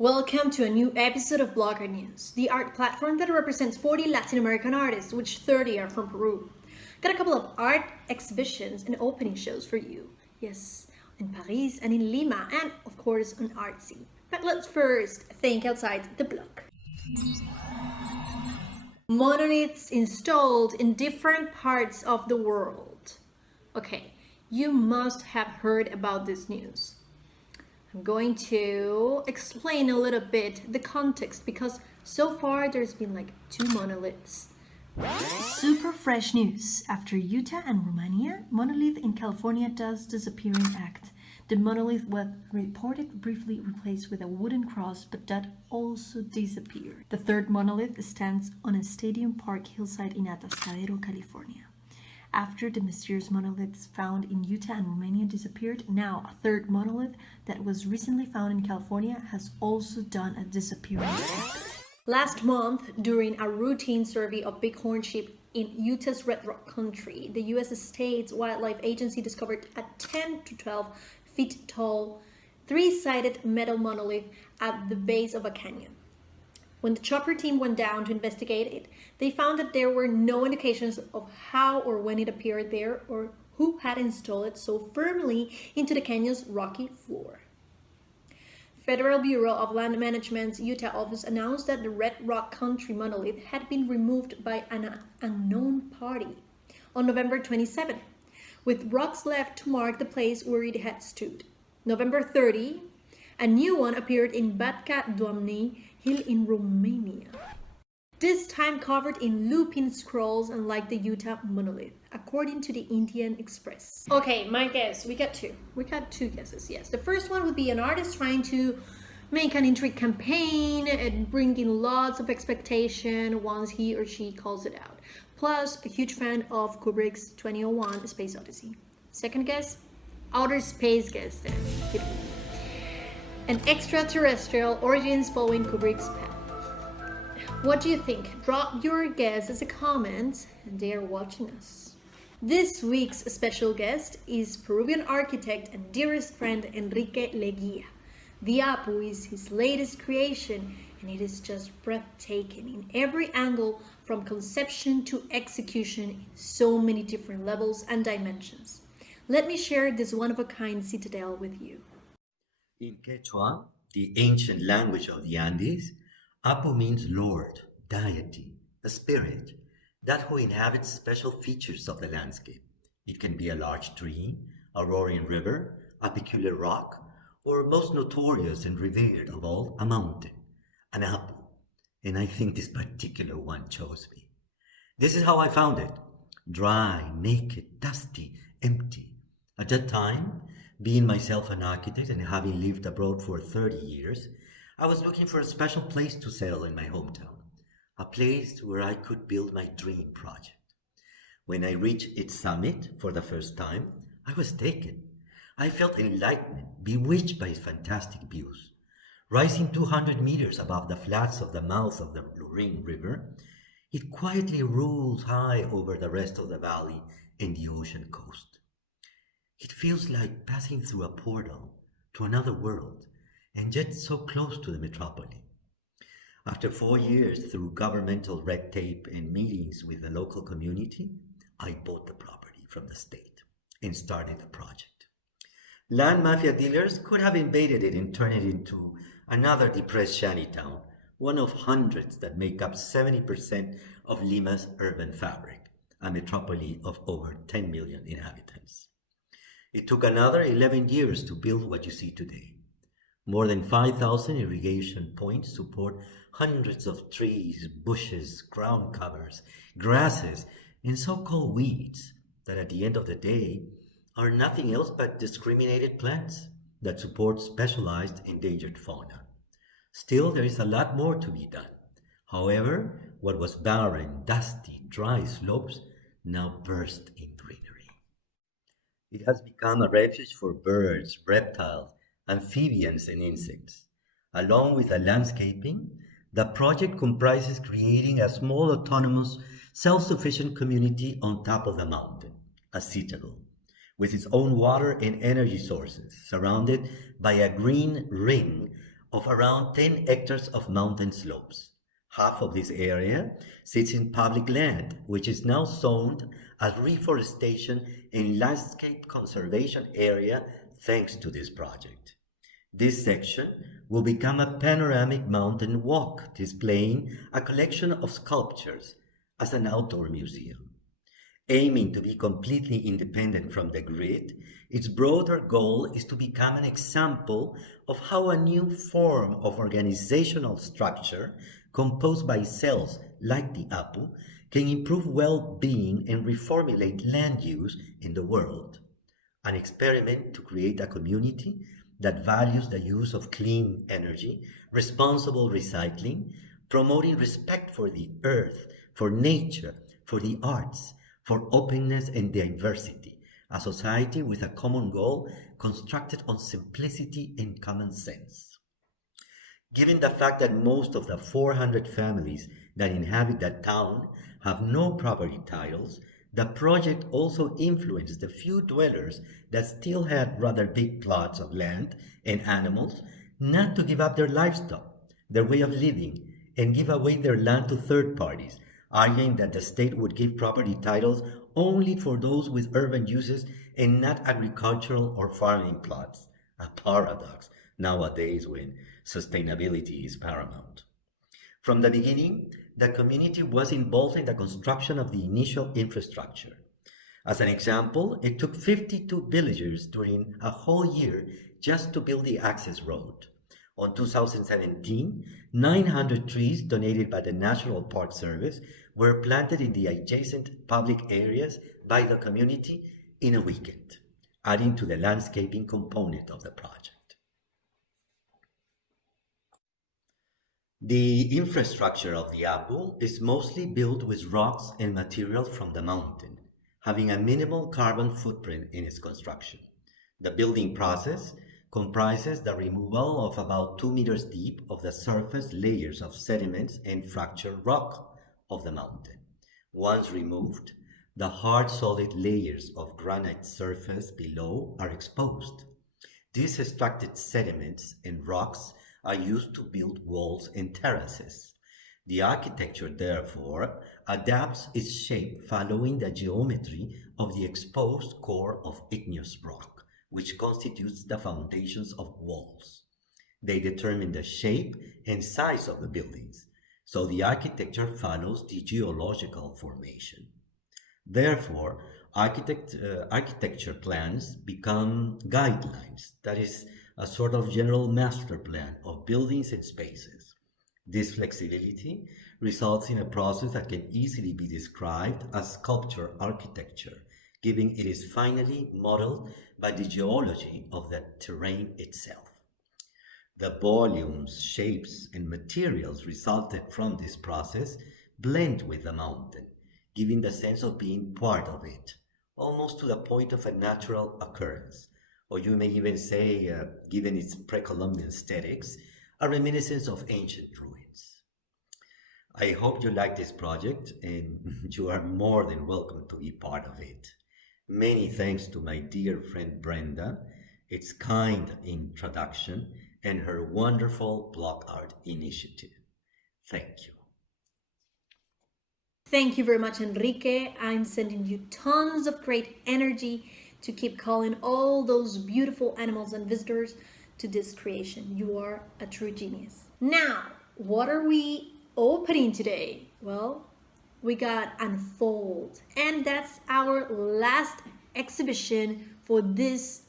Welcome to a new episode of BLOC Art News, the art platform that represents 40 Latin American artists, which 30 are from Peru. Got a couple of art exhibitions and opening shows for you. Yes, in Paris and in Lima, and of course on Artsy. But let's first think outside the block. Monoliths installed in different parts of the world. Okay, you must have heard about this news. I'm going to explain a little bit the context because so far there's been like 2 monoliths. Super fresh news. After Utah and Romania, monolith in California does disappearing act. The monolith was reported briefly replaced with a wooden cross, but that also disappeared. The third monolith stands on a stadium park hillside in Atascadero, California. After the mysterious monoliths found in Utah and Romania disappeared, now a third monolith that was recently found in California has also done a disappearing act. Last month, during a routine survey of bighorn sheep in Utah's Red Rock Country, the U.S. State's Wildlife Agency discovered a 10 to 12 feet tall, 3-sided metal monolith at the base of a canyon. When the chopper team went down to investigate it, they found that there were no indications of how or when it appeared there or who had installed it so firmly into the canyon's rocky floor. Federal Bureau of Land Management's Utah office announced that the Red Rock Country monolith had been removed by an unknown party on November 27, with rocks left to mark the place where it had stood. November 30, a new one appeared in Batka Doamnei Hill in Romania. This time covered in lupine scrolls unlike the Utah monolith, according to the Indian Express. Okay, my guess, we got 2. We got 2 guesses, yes. The first one would be an artist trying to make an intrigue campaign and bring in lots of expectation once he or she calls it out. Plus, a huge fan of Kubrick's 2001 A Space Odyssey. Second guess, outer space guess then. An extraterrestrial origins following Kubrick's path. What do you think? Drop your guess as a comment, and they are watching us. This week's special guest is Peruvian architect and dearest friend Enrique Leguia. The Apu is his latest creation, and it is just breathtaking in every angle from conception to execution in so many different levels and dimensions. Let me share this one-of-a-kind citadelle with you. In Quechua, the ancient language of the Andes, Apu means Lord, deity, a spirit, that who inhabits special features of the landscape. It can be a large tree, a roaring river, a peculiar rock, or most notorious and revered of all, a mountain, an Apu. And I think this particular one chose me. This is how I found it. Dry, naked, dusty, empty. At that time, being myself an architect and having lived abroad for 30 years, I was looking for a special place to settle in my hometown, a place where I could build my dream project. When I reached its summit for the first time, I was taken. I felt enlightenment, bewitched by its fantastic views. Rising 200 meters above the flats of the mouth of the Ring River, it quietly rules high over the rest of the valley and the ocean coast. It feels like passing through a portal to another world, and yet so close to the metropole. After 4 years through governmental red tape and meetings with the local community, I bought the property from the state and started the project. Land mafia dealers could have invaded it and turned it into another depressed shantytown, one of hundreds that make up 70% of Lima's urban fabric, a metropole of over 10 million inhabitants. It took another 11 years to build what you see today. More than 5,000 irrigation points support hundreds of trees, bushes, ground covers, grasses, and so-called weeds that at the end of the day are nothing else but discriminated plants that support specialized endangered fauna. Still, there is a lot more to be done. However, what was barren, dusty, dry slopes now burst in greenery. It has become a refuge for birds, reptiles, amphibians, and insects. Along with the landscaping, the project comprises creating a small, autonomous, self-sufficient community on top of the mountain, a citadel, with its own water and energy sources, surrounded by a green ring of around 10 hectares of mountain slopes. Half of this area sits in public land, which is now zoned as reforestation and landscape conservation area thanks to this project. This section will become a panoramic mountain walk displaying a collection of sculptures as an outdoor museum. Aiming to be completely independent from the grid, its broader goal is to become an example of how a new form of organizational structure composed by cells like the Apu can improve well-being and reformulate land use in the world. An experiment to create a community that values the use of clean energy, responsible recycling, promoting respect for the earth, for nature, for the arts, for openness and diversity, a society with a common goal constructed on simplicity and common sense. Given the fact that most of the 400 families that inhabit that town have no property titles, the project also influenced the few dwellers that still had rather big plots of land and animals not to give up their livestock, their way of living, and give away their land to third parties, arguing that the state would give property titles only for those with urban uses and not agricultural or farming plots, a paradox nowadays when sustainability is paramount. From the beginning, the community was involved in the construction of the initial infrastructure. As an example, it took 52 villagers during a whole year just to build the access road. On 2017, 900 trees donated by the National Park Service were planted in the adjacent public areas by the community in a weekend, adding to the landscaping component of the project. The infrastructure of the Apu is mostly built with rocks and materials from the mountain, having a minimal carbon footprint in its construction. The building process comprises the removal of about 2 meters deep of the surface layers of sediments and fractured rock of the mountain. Once removed, the hard solid layers of granite surface below are exposed. These extracted sediments and rocks are used to build walls and terraces. The architecture, therefore, adapts its shape following the geometry of the exposed core of igneous rock, which constitutes the foundations of walls. They determine the shape and size of the buildings, so the architecture follows the geological formation. Therefore, architecture plans become guidelines, that is, a sort of general master plan of buildings and spaces. This flexibility results in a process that can easily be described as sculpture architecture, given it is finally modeled by the geology of the terrain itself. The volumes, shapes, and materials resulted from this process blend with the mountain, giving the sense of being part of it, almost to the point of a natural occurrence, or you may even say, given its pre-Columbian aesthetics, a reminiscence of ancient ruins. I hope you like this project and you are more than welcome to be part of it. Many thanks to my dear friend Brenda, its kind introduction, and her wonderful BLOC Art initiative. Thank you. Thank you very much, Enrique. I'm sending you tons of great energy to keep calling all those beautiful animals and visitors to this creation. You are a true genius. Now, what are we opening today? Well, we got Unfold, and that's our last exhibition for this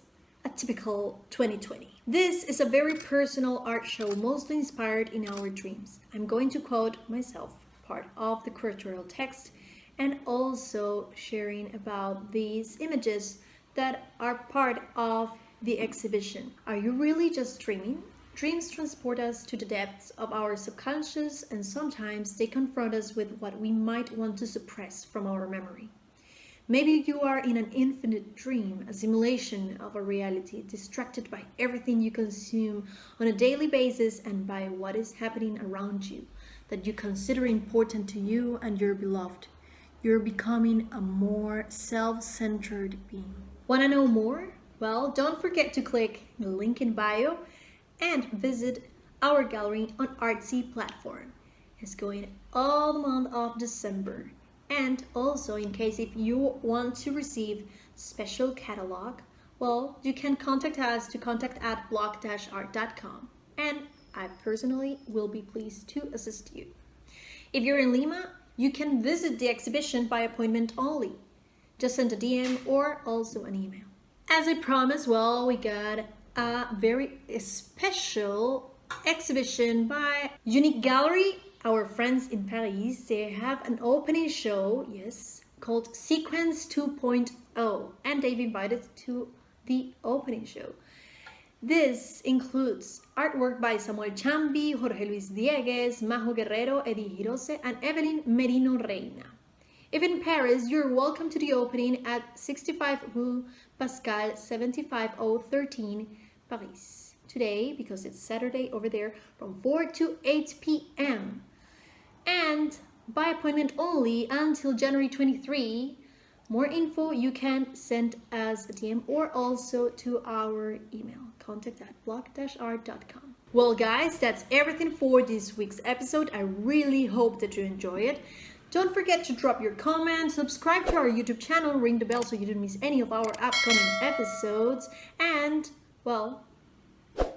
atypical 2020. This is a very personal art show, mostly inspired in our dreams. I'm going to quote myself, part of the curatorial text, and also sharing about these images that are part of the exhibition. Are you really just dreaming? Dreams transport us to the depths of our subconscious, and sometimes they confront us with what we might want to suppress from our memory. Maybe you are in an infinite dream, a simulation of a reality, distracted by everything you consume on a daily basis and by what is happening around you that you consider important to you and your beloved. You're becoming a more self-centered being. Want to know more? Well, don't forget to click the link in bio and visit our gallery on Artsy platform. It's going all the month of December. And also, in case if you want to receive special catalog, well, you can contact us to contact@bloc-art.com, and I personally will be pleased to assist you. If you're in Lima, you can visit the exhibition by appointment only. Just send a DM or also an email. As I promised, well, we got a very special exhibition by Unique Gallery. Our friends in Paris, they have an opening show, yes, called Sequence 2.0, and they've invited to the opening show. This includes artwork by Samuel Chambi, Jorge Luis Diegues, Majo Guerrero, Eddie Hirose, and Evelyn Merino Reina. If in Paris, you're welcome to the opening at 65 Rue Pascal 75013, Paris. Today, because it's Saturday over there, from 4 to 8 p.m. And by appointment only until January 23. More info you can send us a DM or also to our email, contact@bloc-art.com. Well guys, that's everything for this week's episode. I really hope that you enjoy it. Don't forget to drop your comments, subscribe to our YouTube channel, ring the bell so you don't miss any of our upcoming episodes, and well,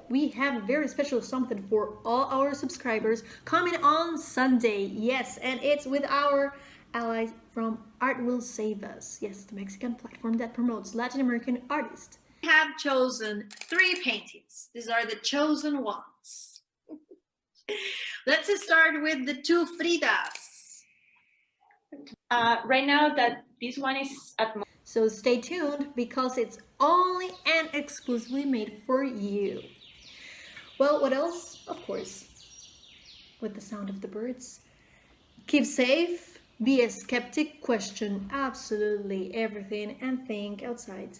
we have a very special something for all our subscribers coming on Sunday. Yes, and it's with our allies from Art Will Save Us. Yes, the Mexican platform that promotes Latin American artists. We have chosen 3 paintings. These are the chosen ones. Let's start with the 2 Fridas. Right now that this one is at So stay tuned because it's only and exclusively made for you. Well, what else? Of course, with the sound of the birds. Keep safe, be a skeptic, question absolutely everything, and think outside